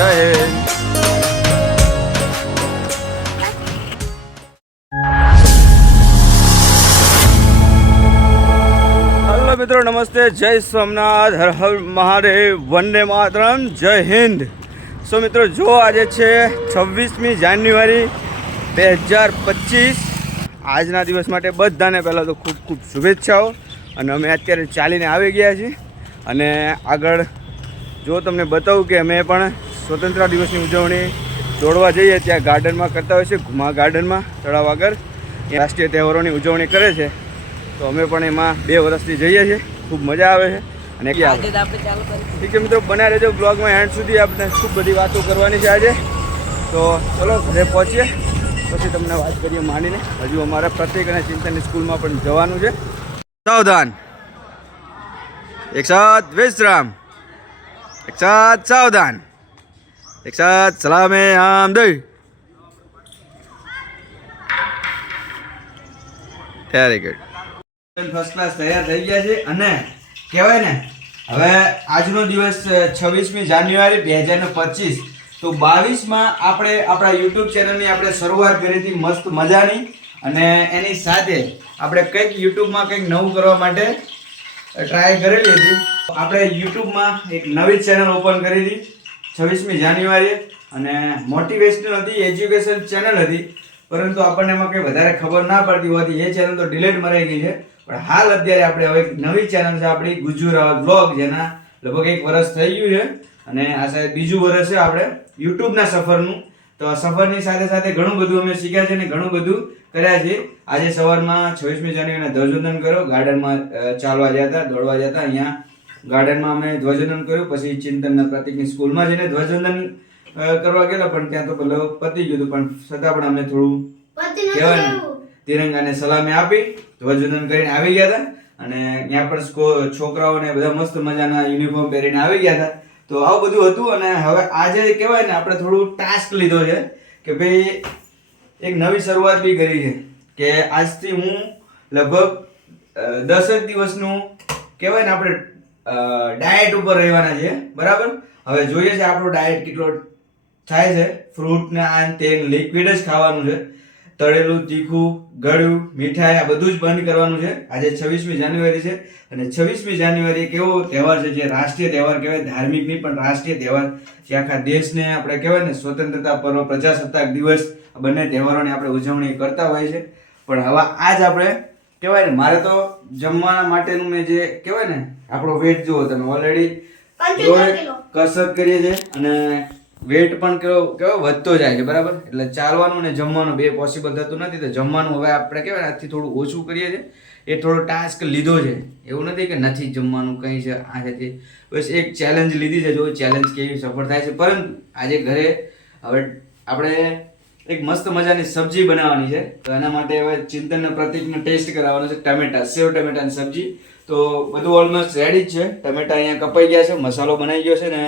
જય હિન્દ. હેલો મિત્રો, નમસ્તે, જય સોમનાથ, હર હર મહાદેવ, વંદે માતરમ, જય હિન્દ. સો મિત્રો, જો આજે છે 26મી જાન્યુઆરી 2025. આજના દિવસ માટે બધાને પહેલાં તો ખૂબ ખૂબ શુભેચ્છાઓ. અને અમે અત્યારે ચાલીને આવી ગયા છીએ અને આગળ જો તમને બતાવું કે અમે પણ સ્વતંત્ર દિવસની ઉજવણી દોડવા જઈએ ત્યાં ગાર્ડનમાં કરતા હોય છે, ઘુમા ગાર્ડનમાં તળાવ આગળ રાષ્ટ્રીય તહેવારોની ઉજવણી કરે છે. તો અમે પણ એમાં 2 વર્ષથી જઈએ છીએ, ખૂબ મજા આવે છે. અને ઠીક છે મિત્રો, બના રહેજો બ્લોગમાં એન્ડ સુધી. આપણે ખૂબ બધી વાતો કરવાની છે આજે. તો ચલો ઘરે પહોંચીએ, પછી તમને વાત કરીએ માંડીને. હજુ અમારા પ્રતિક અને ચિંતનની સ્કૂલમાં પણ જવાનું છે. સાવધાન, એક સાથ વિશ્રામ, એક સાથ સાવધાન, એક સાથ સલામે આમદઈ. Very good. ફર્સ્ટ ક્લાસ તૈયાર થઈ ગયા છે અને કહેવાય ને હવે આજનો દિવસ 26મી જાન્યુઆરી 2025. તો 22માં આપણે આપણા યુટ્યુબ ચેનલની આપણે શરૂઆત કરી હતી મસ્ત મજાની. અને એની સાથે આપણે કંઈક યુટ્યુબમાં કંઈક નવું કરવા માટે ટ્રાય કરેલી હતી. આપણે યુટ્યુબમાં એક નવી ચેનલ ઓપન કરી હતી 26મી જાન્યુઆરીએ. અને મોટિવેશનલ હતી, એજ્યુકેશન ચેનલ હતી, પરંતુ આપણને એમાં કંઈ વધારે ખબર ના પડતી હોવાથી એ ચેનલ તો ડિલીટ મરાઈ ગઈ છે. પણ હાલ અત્યારે આપણે હવે એક નવી ચેનલ છે આપણી ગુજરાત બ્લોગ, જેના લગભગ 1 વર્ષ થઈ ગયું છે અને આ સાહેબ બીજું વર્ષ છે આપણે યુટ્યુબના સફરનું. તો આ સફરની સાથે સાથે ઘણું બધું અમે શીખ્યા છે અને ઘણું બધું કર્યા છે. આજે સવારમાં 26મી જાન્યુઆરીના ધ્વજવંદન કર્યો, ગાર્ડનમાં ચાલવા ગયા હતા, દોડવા ગયા હતા. અહીંયા ગાર્ડનમાં અમે ધ્વજવંદન કર્યું, પછી ચિંતનના પ્રતિકની સ્કૂલમાં જઈને ધ્વજવંદન કરવા ગયેલા, પણ ત્યાં તો પેલો પતી ગયું હતું. પણ છતાં પણ અમને થોડું કહેવાય ને તિરંગાને સલામી આપી ધ્વજવંદન કરીને આવી ગયા હતા. અને ત્યાં પણ છોકરાઓને બધા મસ્ત મજાના યુનિફોર્મ પહેરીને આવી ગયા હતા. તો આવું બધું હતું. અને હવે આજે કહેવાય ને આપણે થોડું ટાસ્ક લીધો છે કે ભાઈ એક નવી શરૂઆત બી કરી છે કે આજથી હું લગભગ 10 દિવસનું કહેવાય ને આપણે ડાયટ ઉપર રહેવાના છે, બરાબર. હવે જોઈએ છે આપણો ડાયટ કેટલો થાય છે. ફ્રૂટ ને આ તેલ લિક્વિડ જ ખાવાનું છે. તળેલું, તીખું, ગળ્યું, મીઠાઈ આ બધું જ બંધ કરવાનું છે. આજે 26મી જાન્યુઆરી છે અને 26મી જાન્યુઆરી એક એવો તહેવાર છે જે રાષ્ટ્રીય તહેવાર કહેવાય, ધાર્મિક નહીં પણ રાષ્ટ્રીય તહેવાર, જે આખા દેશને આપણે કહેવાય ને સ્વતંત્રતા પર્વ, પ્રજાસત્તાક દિવસ, આ બંને તહેવારોની આપણે ઉજવણી કરતા હોય છે. પણ હવે આજ આપણે કહેવાય ને મારે તો જમવાના માટેનું મેં જે કહેવાય ને આપણો વેટ જુઓ તમે, ઓલરેડી કસરત કરીએ છીએ અને વેટ પણ કેવો વધતો જાય છે, બરાબર. એટલે ચાલવાનું ને જમવાનું બે પોસિબલ થતું નથી. તો જમવાનું હવે આપણે કહેવાય આજથી થોડું ઓછું કરીએ છીએ. એ થોડો ટાસ્ક લીધો છે, એવું નથી કે નથી જમવાનું કંઈ છે આ છે. બસ એક ચેલેન્જ લીધી છે, જો ચેલેન્જ કેવી સફળ થાય છે. પરંતુ આજે ઘરે હવે આપણે એક મસ્ત મજાની સબ્જી બનાવવાની છે. તો એના માટે હવે ચિંતનના પ્રતિકનો ટેસ્ટ કરાવવાનો છે. ટમેટા, સેવ ટમેટાની સબ્જી. તો બધું ઓલમોસ્ટ રેડી જ છે. ટમેટા અહીંયા કપાઈ ગયા છે, મસાલો બનાવી ગયો છે ને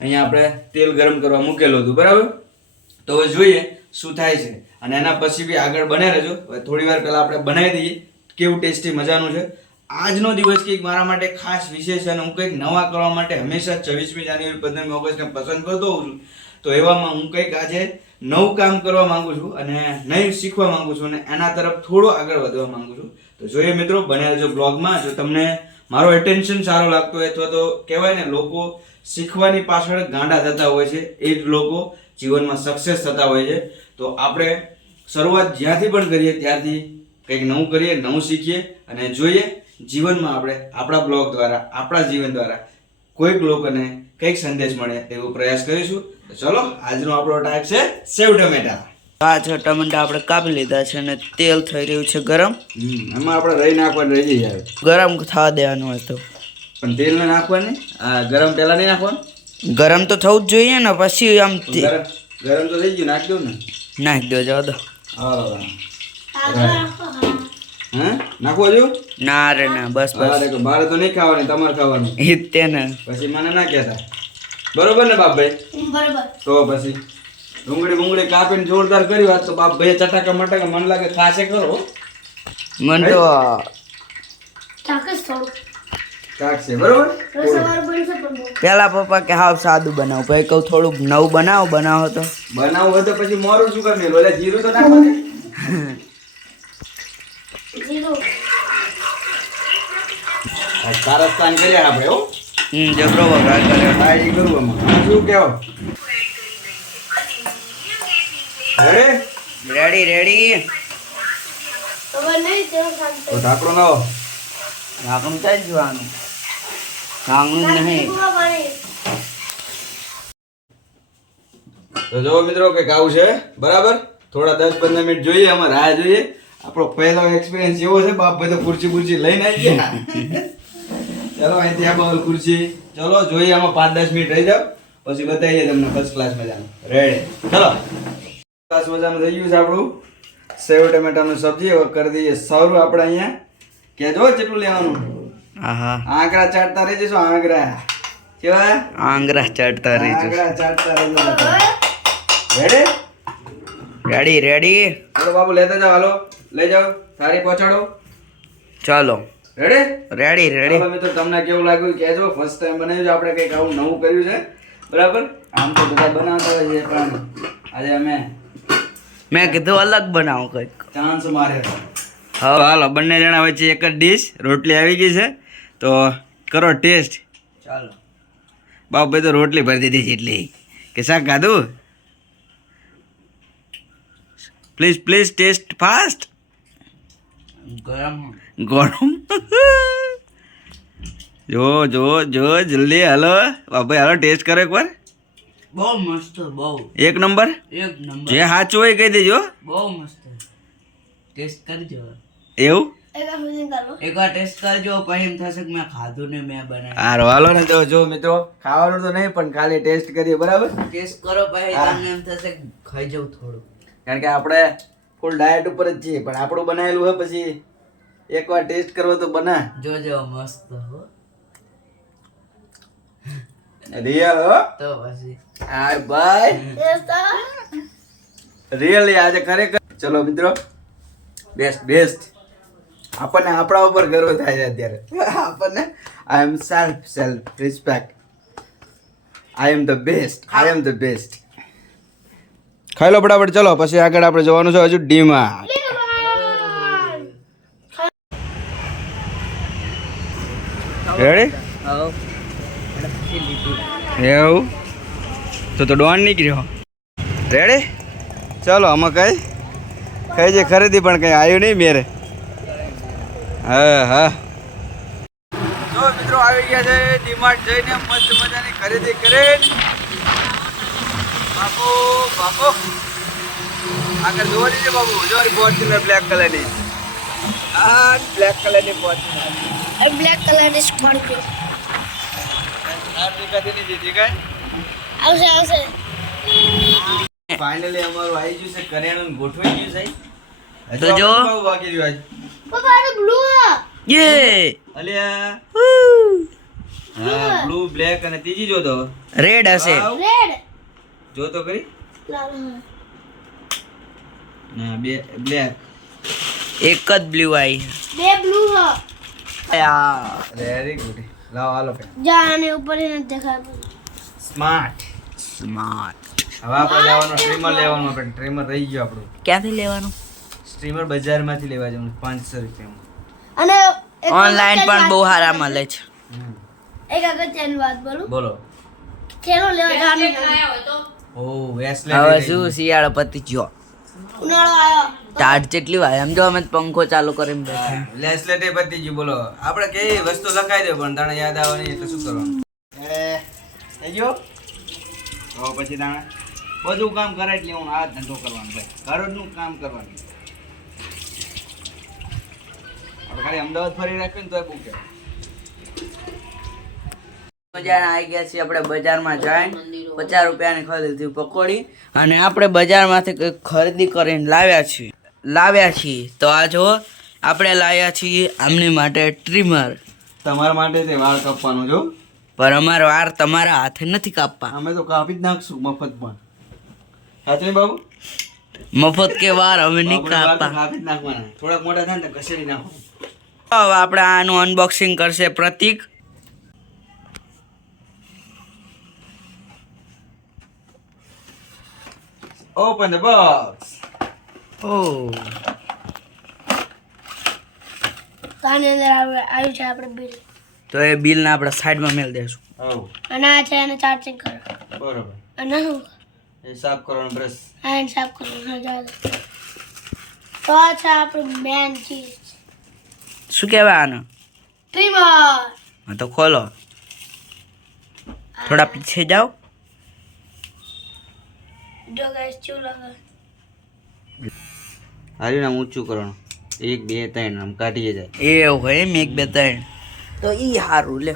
અહીંયા આપણે તેલ ગરમ કરવા મૂકેલું હતું, બરાબર. તો હવે જોઈએ શું થાય છે. અને એના પછી બી આગળ બને રહેજો. થોડી વાર પહેલા આપણે બનાવી દઈએ, કેવું ટેસ્ટી મજાનું છે. આજનો દિવસ કંઈક મારા માટે ખાસ વિશેષ છે અને હું કંઈક નવા કરવા માટે હંમેશા 26મી જાન્યુઆરી 15મી ઓગસ્ટને પસંદ કરતો હોઉં છું. તો એવામાં હું કંઈક આજે નવું કામ કરવા માંગુ છું અને નવું શીખવા માંગુ છું અને એના તરફ થોડો આગળ વધવા માંગુ છું. તો જોઈએ મિત્રો, બને રહેજો બ્લોગમાં. જો તમને મારો એટેન્શન સારો લાગતો હોય અથવા તો કહેવાય ને લોકો શીખવાની પાછળ ગાંડા થતા હોય છે, એ જ લોકો જીવનમાં સક્સેસ થતા હોય છે. તો આપણે શરૂઆત જ્યાંથી પણ કરીએ ત્યાંથી કંઈક નવું કરીએ, નવું શીખીએ અને જોઈએ જીવનમાં આપણે આપણા બ્લોગ દ્વારા, આપણા જીવન દ્વારા કોઈક લોકોને કંઈક સંદેશ મળે એવો પ્રયાસ કરીશું. તો ચલો, આજનો આપણો ટાઈપ છે સેવ ટમેટા. આ છે ટમેટા આપણે કાપી લીધા છે અને તેલ થઈ રહ્યું છે ગરમ. એમાં આપણે રહી નાખવાનું રહી જાય, ગરમ થવા દેવાનું હોય તો. પણ તેલ ને નાખવાની, આ ગરમ પેલા નહીં નાખવાનું. ગરમ તો થવું જ જોઈએ ને, પછી આમ ગરમ તો થઈ ગયું, નાખી દઉં ને. નાખી દો, જાવ દો. હા, નાખવા જો. ના રે ના, બસ બસ. મારે તો નહીં ખાવાની, તમારે ખાવાનું. એ તે ને પછી મને ના કહેતા, બરોબર ને બાપભાઈ? બરોબર. તો પછી ડુંગળી કાપીને જોરદાર કરી વાત તો બાપ ભાઈ ચટાકા મટાકા મને લાગે ખાશે ખરો. મન તો ચાખશે બરોબર. પેલા પપ્પા કે હાવ સાદું બનાવો, પછી કહું થોડુંક નવું બનાવો તો બનાવવું હોય તો પછી મોરું શું કરે ઓલા જીરું તો નાખવાનું. કારસ્તાન કર્યા આપણે હો. જબરો વઘાર કર્યો. હા એ કરું આમાં. હા, શું કહેવો અરે રેડી તો ઢાંકણું લાવો. ઢાંકણું ચાલી જવાનું, ઢાંકણું નહીં. તો જો મિત્રો કંઈક આવું છે બરાબર. થોડા 10-15 મિનિટ જોઈએ, અમારે રાહ જોઈએ. આપણો પહેલો એક્સપિરિયન્સ એવો છે બાપ ભાઈ તો ખુરશી લઈને આવી ગયા. ચલો અહીંથી આ બાવલ ખુરશી. ચલો જોઈએ આમાં 5-10 મિનિટ રહી જાવ પછી બતાવીએ તમને ફર્સ્ટ ક્લાસ મજાનું. રેડી ચલો. ક્લાસ મજાનું થઈ ગયું છે આપણું સેવ ટમેટાનું સબ્જી. હવે કરી દઈએ સર્વ. આપણે અહીંયા કહેજો કેટલું લેવાનું. આહા, આંકડા ચાટતા રહેજો. શું આંકડા કેવા આંગરા ચડતા રહીશું. આંકડા ચાટતા રહેજો. Ready ready. ચલો બાબુ લેતા જાઓ. હાલો લઈ જાઓ. થાળી પહોંચાડો. ચાલો રેડી રેડી. ચાલો મિત્રો તમને કેવું લાગ્યું કહેજો. ફર્સ્ટ ટાઈમ બનાવ્યું છે આપણે, કંઈક આવું નવું કર્યું છે બરાબર. આમ તો બધા બનાવતા હોય છે પણ આજે અમે મેં કીધું અલગ બનાવો કંઈક. ચાન્સ માર્યો. હા હાલો બંને જણા વચ્ચે એક જ ડીશ રોટલી આવી ગઈ છે તો કરો ટેસ્ટ. ચાલો. બાપભાઈ તો રોટલી ભરી દીધી છે એટલી કે શાક ખાધું. Please taste fast. ગરમ. જો જલ્દી હાલો બાપભાઈ હાલો ટેસ્ટ કરો એકવાર. બહુ મસ્ત, બહુ એક નંબર. એક નંબર. જે સાચું હોય કહી દેજો. બહુ મસ્ત. ટેસ્ટ કરજો. એવું એકવાર ટેસ્ટ કરજો, પછી એમ થશે કે મેં ખાધું ને મેં બનાવ્યું. હારો હાલો ને તો જો મિત્રો ખાવાનું તો નહીં પણ ખાલી ટેસ્ટ કરીએ બરાબર. ટેસ્ટ કરો પછી હા. તમને એમ થશે કે ખાઈ જવું થોડું. કારણ કે આપણે ફૂલ ડાયટ ઉપર જ છીએ પણ આપણું બનાવેલું હોય પછી એકવાર ટેસ્ટ કરવો તો બના. જોજો મસ્ત હો. રિયલ હો. તો પછી હા ભાઈ રિયલી આજે ખરેખર. ચલો મિત્રો બેસ્ટ. આપણને આપણા ઉપર ગર્વ થાય છે અત્યારે. આપણને I am self respect. I am the best. ખાઈ લો ફટાફટ. ચલો પછી આગળ આપણે જવાનું છે હજુ ડીમાં. રેડી એવું તો ડોન નીકળ્યો. રેડી ચલો આમાં કઈ જે ખરીદી પણ કઈ આવ્યું નહીં મેરે. હા જો મિત્રો આવી ગયા છે ડીમાર્ટ જઈને મસ્ત મજાની ખરીદી કરે. બાપુ આગળ જોવા દીજે બાબુ. જો ફોર્ચ્યુનર બ્લેક કલરની. આ બ્લેક કલરની ફોર્ચ્યુનર. બ્લેક કલરની સ્કોર્પિયો આવશે. ફાઇનલી અમારું આવી ગયું છે કરિયાણું ગોઠવાઈ ગયું છે. તો જો. બહુ બાકી રહ્યું આજ. પપ્પા આ બ્લુ યે અલ્યા હા બ્લુ બ્લેક અને ત્રીજી જો તો રેડ હશે. વાવ. રેડ જો તો કરી લાલ ના બે બ્લેક. એક જ બ્લુ આવી. બે બ્લુ હ વેરી ગુડ. લાવો હાલો પે જા આને ઉપર એને દેખાય. સ્માર્ટ. હવે આપણે લેવાનું સ્ટ્રીમર લેવાનું. આપણે સ્ટ્રીમર રહી ગયો આપણું. ક્યાંથી લેવાનું? સ્ટ્રીમર બજારમાંથી લેવા જવાનું 500 રૂપિયામાં. અને એક ઓનલાઈન પણ બહુ અગત્યની સારા વાત મળે છે. એક અગત્યની વાત બોલું. બોલો. ખેલો લેવા જવાનું ઓ વેસ્લેટ. હવે શું શિયાળો પતી ગયો. ઉનાળો આવ્યો ટાટ જેટલી વાર એમ જો અમે તો પંખો ચાલુ કરીને બેઠા. લેસલેટ એ પતી ગયું. બોલો આપણે કઈ વસ્તુ લખાઈ દે પણ તને યાદ આવે નહીં તો શું કરવાનું. થઈ ગયો તો પછી તાણે બધું કામ કરે એટલે હું આ ધંધો કરવાનો ભાઈ. ઘરનું કામ કરવાનું. આપણે ખાલી અમદાવાદ ફરી રાખ્યું ને તો બહુ કહેવાય. બજાર આવી ગયા છીએ આપણે. બજારમાં જઈને 50 રૂપિયાની ખરીદી પકોડી અને આપણે બજારમાંથી કંઈક ખરીદી કરીને લાવ્યા છીએ. તો આ જો આપણે લાવ્યા છીએ આમની માટે ટ્રીમર. તમારા માટે તે વાળ કાપવાનું જો. પર અમારો વાર તમારા હાથે નથી કાપવા. અમે તો કાપી જ નાખશું મફતમાં. સાચું બાબુ? મફત કે વાર અમે નહીં બાબુના વાળ તો કાપવા. કાપી જ નાખવાના. થોડાક મોટા થાય ને તો ઘસેડી નાખો. હવે આપણે આનું અનબોક્સિંગ કરશે પ્રતિક. Open the box. ઓ તો આની અંદર આવ્યું છે આપણે બિલ. તો એ બિલને આપણે સાઈડમાં મેળ દેશું. આવ અને આ છે એને ચાર્જિંગ કરો. બરોબર. અને શું એ સાફ કરવાનો બ્રશ. આ એને સાફ કરવાનું જાવ. તો આ છે આપણું મેન ચીજ શું કહેવાય આને? ટ્રીમર. હા તો ખોલો. થોડા પીછે જાઓ. જો ગાઈસ ચૂલો લગા. હારી નામ ઊંચું કરવાનું. 1 2 3 આમ કાઢીએ જાય. એ હોય એમ 1 2 3 તો ઈ સારું લે.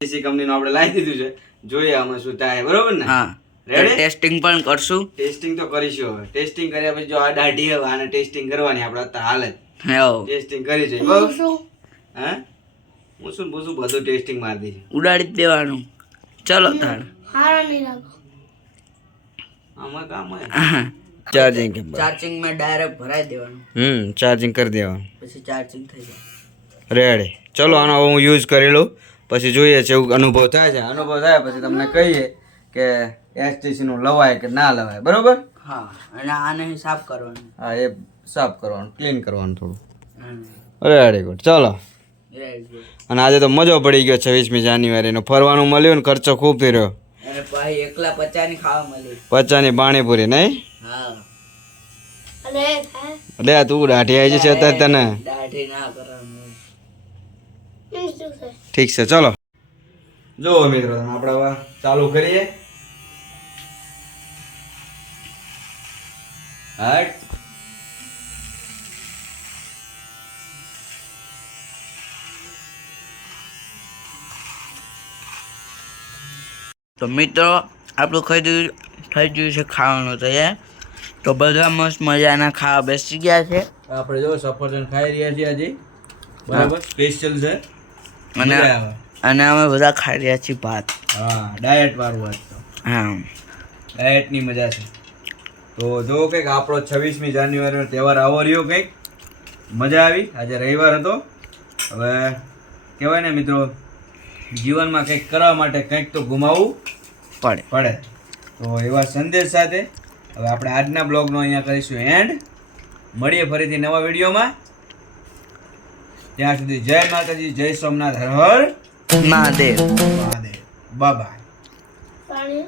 એસી કંપનીનું આપણે લાવી દીધું છે. જોઈએ આમાં શું થાય. બરોબર ને? હા Ready? ટેસ્ટિંગ પણ કરશું. ટેસ્ટિંગ તો કરીશું હવે. ટેસ્ટિંગ કર્યા પછી જો આ દાઢી હવે આને ટેસ્ટિંગ કરવાની આપણે અત્યારે હાલ જ હેવ ટેસ્ટિંગ કરી છે. હું શું હે હું શું બધું ટેસ્ટિંગ મારી દઈશું. ઉડાડી જ દેવાનું. ચલો તાણ. હારા નહીં લાગો. આમાં કામ હોય ચાર્જિંગ કે ચાર્જિંગમાં ડાયરેક્ટ ભરાઈ દેવાનું. ચાર્જિંગ કરી દેવાનું. પછી ચાર્જિંગ થઈ જાય. રેડી. ચલો આનો હવે હું યુઝ કરી લઉં પછી જોઈએ છે એવું અનુભવ થાય છે. અનુભવ થાય પછી તમને કહીએ કે એસટીસી નું લવાય કે ના લવાય. બરોબર. હા અને આને સાફ કરવાનું. હા એ સાફ કરવાનું ક્લીન કરવાનું થોડું. હમ. Ready good. ચલો. રેડી. અને આજે તો મજો પડી ગયો 26મી જાન્યુઆરીનો. ફરવાનું મળ્યું ને ખર્ચો ખૂબ થયો. અને ભાઈ એકલા 50 ની ખાવા મળી. 50ની પાણીપુરી નહીં? હા અને લે તું દાઢી આવી જશે અત્યારે તને. દાઢી ના કરવાનું. શું છે ઠીક છે ચલો. જો મિત્રો આપણે હવે ચાલુ કરીએ. હટ. તો મિત્રો આપણું થઈ ગયું છે ખાવાનું તૈયાર. તો બધા મસ્ત મજાના ખાવા બેસી ગયા છે. આપણે જો સફરજન ખાઈ રહ્યા છીએ આજે. બરાબર સ્પેશિયલ છે. અને મજા આવે. અને અમે બધા ખાઈ રહ્યા છીએ ભાત. હા ડાયટ વાળું આજ તો. હા ડાયટની મજા છે. તો જો કંઈક આપણો 26મી જાન્યુઆરીનો તહેવાર આવો રહ્યો કંઈક મજા આવી. આજે રવિવાર હતો. હવે કહેવાય ને મિત્રો જીવનમાં કંઈક કરવા માટે કંઈક તો ગુમાવવું પડે. તો એવા સંદેશ સાથે હવે આપણે આજના બ્લોગનો અહીંયા કરીશું એન્ડ. મળીએ ફરીથી નવા વિડીયોમાં. ત્યાં સુધી જય માતાજી, જય સોમનાથ, હર હર મહાદેવ. મહાદેવ. Bye bye. પાણી